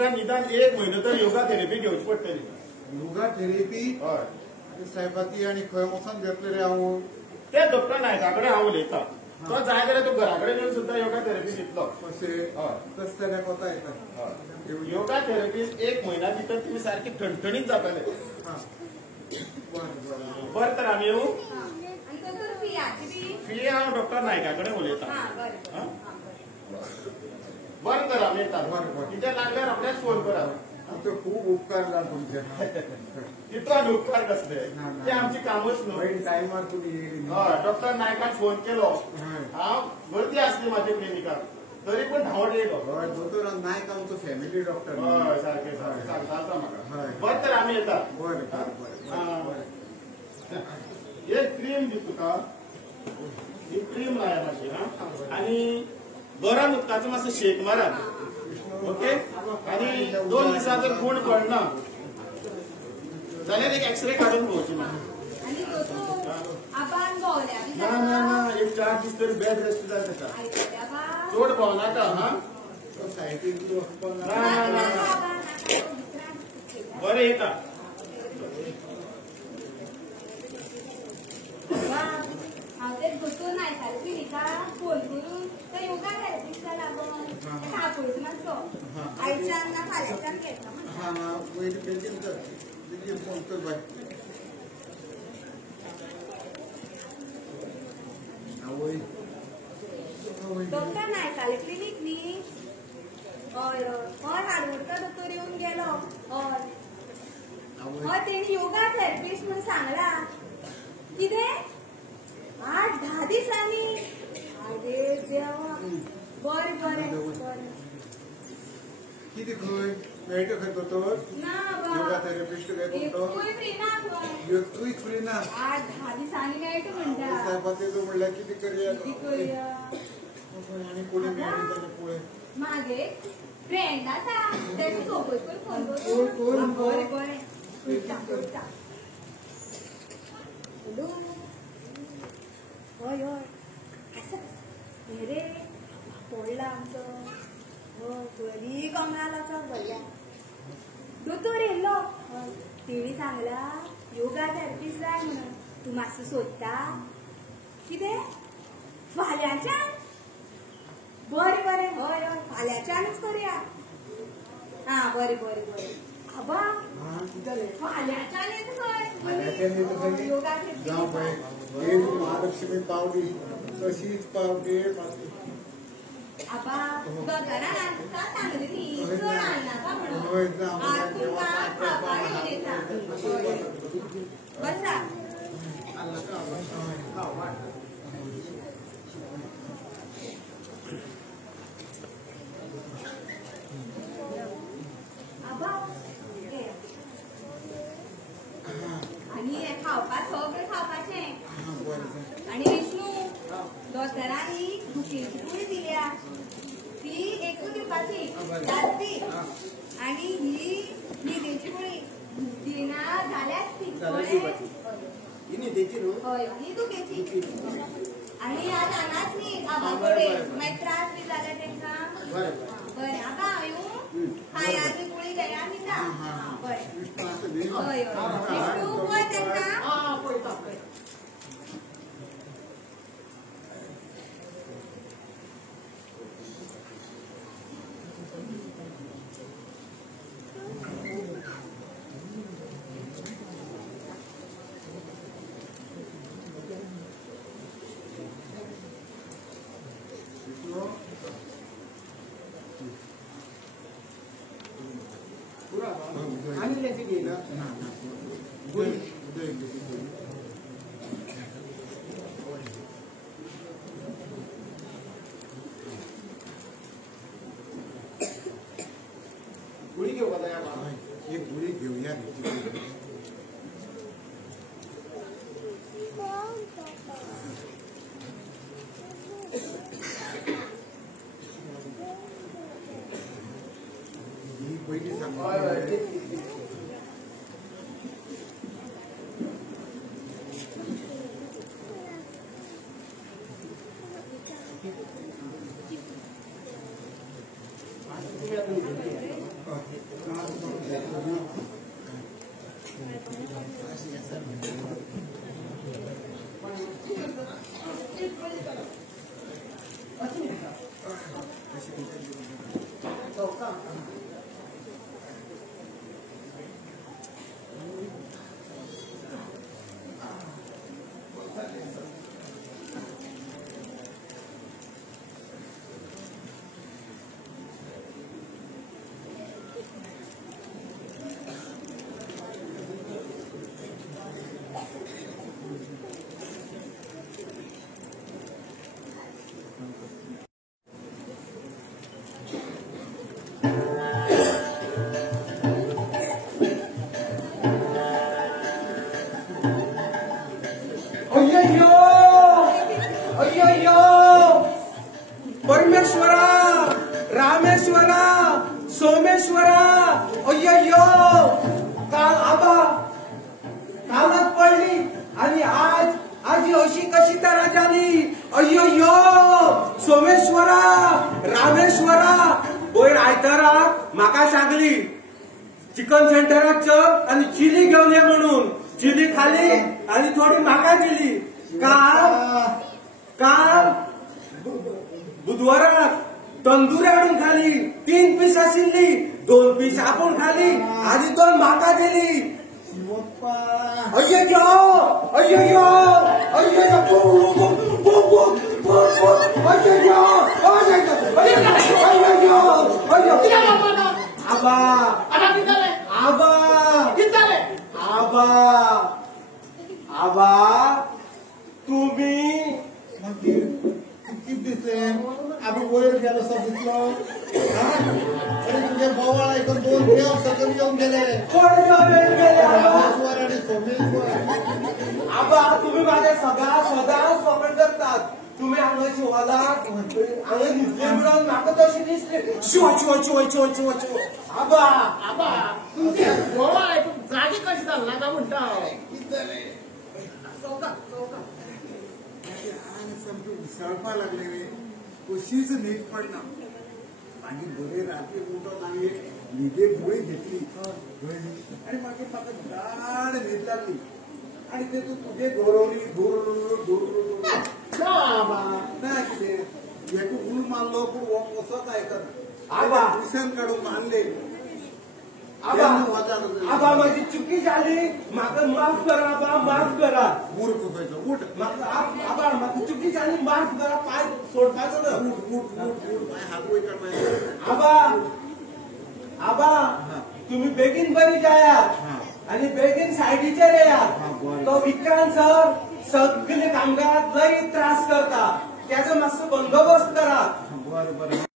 तुमकां निदान 1 म्हयनो तर योगा थेरपी घेवची पडटली. योगा थेरपी हय साहेबाती आणि खंय वचून घेतले रे हांव ते डॉक्टर नायका कडेन हांव उलयतां. तो जाय जाल्यार तूं घरा कडेन येवन सुद्दां योगा थेरपी दितलो. कशें हय तशें जाल्यार कोता येता. योगा थेरपी 1 म्हयन्या भितर तुमी सारखे ठणठणीत जातले. बरें तर आमी येवं. फी हांव डॉक्टर नायका कडेन उलयतां. बरें तर आमी येता. कितें लागल्यार आपल्याक फोन करात. तो खूप उपकार जाला तुमचे. तितलो उपकार कसले ते आमची कामच न्हू. टायमार तुमी येयली. हय डॉक्टर नायकाक फोन केलो. हांव गर्दी आसली म्हाज्या क्लिनिकाक तरी पूण धांवत येयलो. हय दोतोर नायक आमचो फॅमिली डॉक्टर. हय सारकें सारकें सांगता म्हाका. बरें तर आमी येता. बरें बरें. एक क्रीम दी तुका. ही क्रीम लाया मातशी. आनी गरम उदकाचो मातसो शेक मारात. ओके. आनी 2 दिसां जर गुण पडना जाल्यार एक एक्सरे काडून पळोवची म्हाका. ना ना ना एक 4 दीस तरी बेड रेस्ट जाय ताका. चड भोंवनाका. सायटीन वचपाक ना ना ना बरें येता. हांव ते दोतोर नायकाले क्लिनिकाक फोन करून तो योगा थेरपिस्टा लागून आपयता मातसो. आयच्यान ना फाल्यांच्यान घेता. पयलीं बेगीन कर. बेगीन फोन कर बाय. आवय डॉक्टर नायकाले क्लिनीक न्ही. हय हय हाडवडकर दोतोर येवन गेलो. हय हय तेणी योगा थेरपिस्ट म्हणून सांगला. कितें 8-10 दिसांनी. अरे देवा. बरें बरें बरें. कितें खंय मेळटा खंय दोतोर? ना योगा थेरपिस्ट काय कोणतो? एकूय फ्री ना खंय. तूय फ्री ना. 8-10 दिसांनी मेळटा म्हणटा. साहेबाचो म्हणल्यार कितें करया. कितें करया. आनी कोणी मेळ्ळी जाल्यार पळय. मागे फ्रेंड आसा तेका सोबत करून फोन करून बरें बरें करता करता. हॅलो. हय हय आसा हे रे पडला आमचो. हय बरी कमाल आसा भरल्या. दोतोर येयल्लो. तेणी सांगला योगा थेरपिस्ट जाय म्हणून. तूं मातसो सोदता. कितें फाल्यांच्यान. बरें बरें हय हय फाल्यांच्यानच करया. बरें बरें बरें. आबा फाल्यांच्यान येता खंय योगा जावं पळय थेरपिस्ट. एक महालक्ष्मी पावली तशीच पावली. आबा दोतोरान तुका सांगली न्ही चड हाडनाका म्हणून. तुमकां खावपाक घेवन येता. बसा. आनी हें खावपाक सगळें खावपाचें. आनी विष्णू दोतोरांनी दुखीची गुळी दिल्या. ती एकूच दिवपाची रात्री. आनी ही न्हिदेची गुळी दिना जाल्यार ती हय आनी दुखेची. आनी आज हांगाच न्ही आबा कडेन मागीर त्रास बी जाल्यार तेंकां. बरें आबा हांव येवं. खायाची गुळी घेया न्हिदा. बरें हय हय तूं पळय तेंकां. पळयता. आणि लेखी गेला. गुळी घेऊ का एक गुळी घेऊया. ही पहिली सांग. अय्यो अय्यो परमेश्वरा रामेश्वरा सोमेश्वरा अय्यो काल आबा कालच पडली आणि आज अशी कशी तरा झाली अय्यो सोमेश्वरा रामेश्वरा वयर आयताराक म्हाका सांगली चिकन सेंटरात चल आणि चिली घेऊन ये म्हणून चिली खाली आणि थोडी म्हाका दिली काल बुधवाराक तंदुरी हाडून खाली 3 पीस आशिल्ली 2 पीस आपूण खाली आणि 2 म्हाका दिली अय्यो अय्यो आबा आबा आबा आबा तुम्ही किती दिसले आम्ही वयर गेलो असं दिसलो तरी तुझे बोवाळ ऐकून 2 देव सकल येऊन गेले रामेश्वर आणि सोमेश्वर आबा तुम्ही माझ्या सदांच पकड करतात तुम्ही हांगा शिवाला हांगा न्हिदले म्हणून म्हाका तशी दिसली शिव आबा आबा तुमचे गोवा ऐकून जागी कशी झाला ना म्हणता सळपा लागले रे कशीच न्हीद पडना आणि बरे रात्री उठून आम्ही न्हिदेक गुळी घेतली आणि मागीर म्हाका गाढ न्हीद लागली आणि तेतून तुजे गौरवली ना कितें हेका उल मारलो पूण हो कसोच आयकना आबा. ट्युशन काडून मारले आबा माझी चुकी झाली म्हाका माफ करा आबा माफ करा मूर्ख खंयचो उठ आबा म्हाका चुकी झाली माफ करा पाय सोडपाचो ना उठ पाय हात वयर काड मागीर आबा आबा तुम्ही बेगीन बरी जायात आणि बेगीन सायडीचेर येयात बरें. तो विक्रांत सर सगळे कामगार लई त्रास करता त्याचा मातसो बंदोबस्त करा बरें